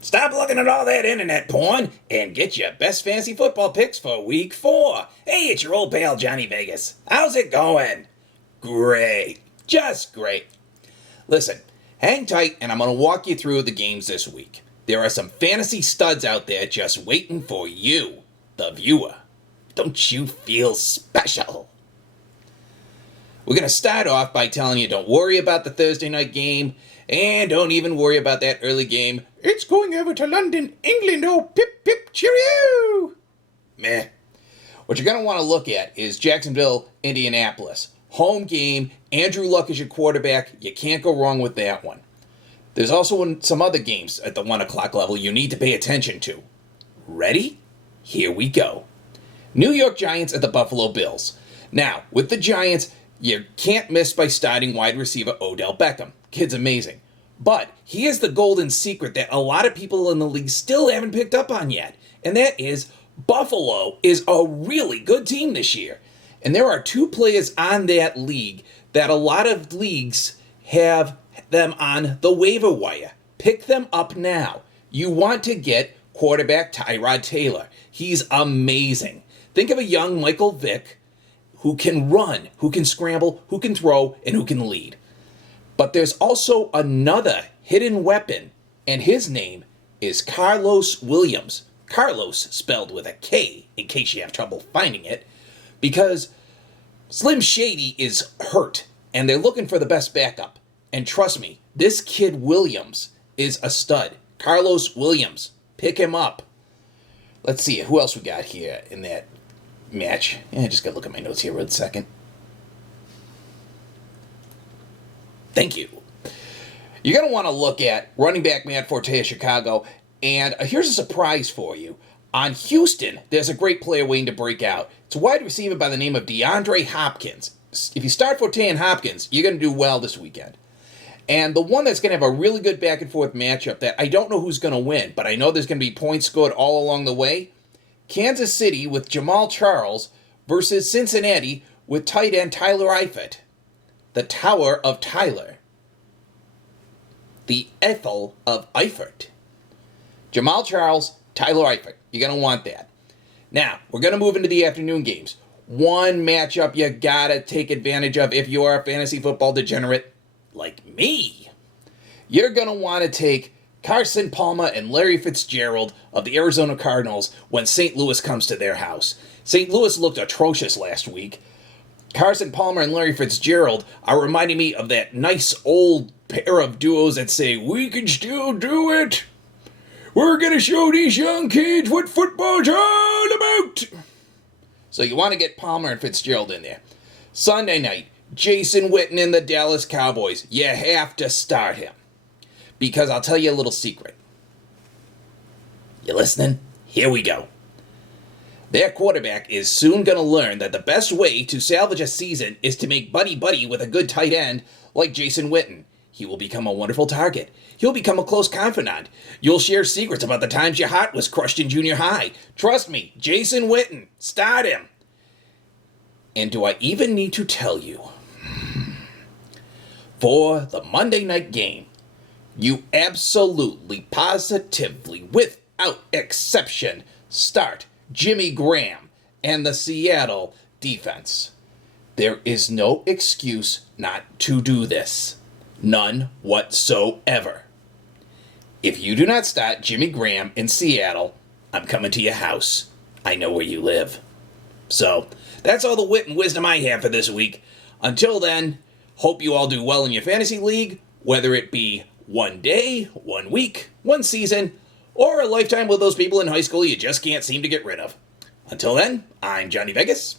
Stop looking at all that internet porn and get your best fantasy football picks for week 4. Hey, it's your old pal Johnny Vegas. How's it going? Great. Just great. Listen, hang tight and I'm going to walk you through the games this week. There are some fantasy studs out there just waiting for you, the viewer. Don't you feel special? We're going to start off by telling you don't worry about the Thursday night game and don't even worry about that early game. It's going over to London, England. Oh, pip, pip, cheerio. Meh. What you're going to want to look at is Jacksonville, Indianapolis. Home game. Andrew Luck is your quarterback. You can't go wrong with that one. There's also some other games at the 1 o'clock level you need to pay attention to. Ready? Here we go. New York Giants at the Buffalo Bills. Now, with the Giants, you can't miss by starting wide receiver Odell Beckham. Kid's amazing. But he is the golden secret that a lot of people in the league still haven't picked up on yet. And that is Buffalo is a really good team this year. And there are 2 players on that league that a lot of leagues have them on the waiver wire. Pick them up now. You want to get quarterback Tyrod Taylor. He's amazing. Think of a young Michael Vick who can run, who can scramble, who can throw, and who can lead. But there's also another hidden weapon, and his name is Carlos Williams. Carlos spelled with a K, in case you have trouble finding it, because Slim Shady is hurt, and they're looking for the best backup. And trust me, this kid Williams is a stud. Carlos Williams. Pick him up. Let's see, who else we got here in that match? I just got to look at my notes here for a second. Thank you. You're going to want to look at running back Matt Forte of Chicago. And here's a surprise for you. On Houston, there's a great player waiting to break out. It's a wide receiver by the name of DeAndre Hopkins. If you start Forte and Hopkins, you're going to do well this weekend. And the one that's going to have a really good back-and-forth matchup that I don't know who's going to win, but I know there's going to be points scored all along the way. Kansas City with Jamal Charles versus Cincinnati with tight end Tyler Eifert. The Tower of Tyler. The Ethel of Eifert. Jamal Charles, Tyler Eifert. You're going to want that. Now, we're going to move into the afternoon games. One matchup you got to take advantage of if you are a fantasy football degenerate like me. You're going to want to take Carson Palmer and Larry Fitzgerald of the Arizona Cardinals when St. Louis comes to their house. St. Louis looked atrocious last week. Carson Palmer and Larry Fitzgerald are reminding me of that nice old pair of duos that say, "We can still do it. We're going to show these young kids what football's all about." So you want to get Palmer and Fitzgerald in there. Sunday night, Jason Witten and the Dallas Cowboys. You have to start him. Because I'll tell you a little secret. You listening? Here we go. Their quarterback is soon going to learn that the best way to salvage a season is to make buddy-buddy with a good tight end like Jason Witten. He will become a wonderful target. He'll become a close confidant. You'll share secrets about the times your heart was crushed in junior high. Trust me, Jason Witten. Start him. And do I even need to tell you? For the Monday night game, you absolutely, positively, without exception, start Jimmy Graham and the Seattle defense. There is no excuse not to do this. None whatsoever. If you do not start Jimmy Graham in Seattle, I'm coming to your house. I know where you live. So, that's all the wit and wisdom I have for this week. Until then, hope you all do well in your fantasy league, whether it be one day, 1 week, 1 season, or a lifetime with those people in high school you just can't seem to get rid of. Until then, I'm Johnny Vegas.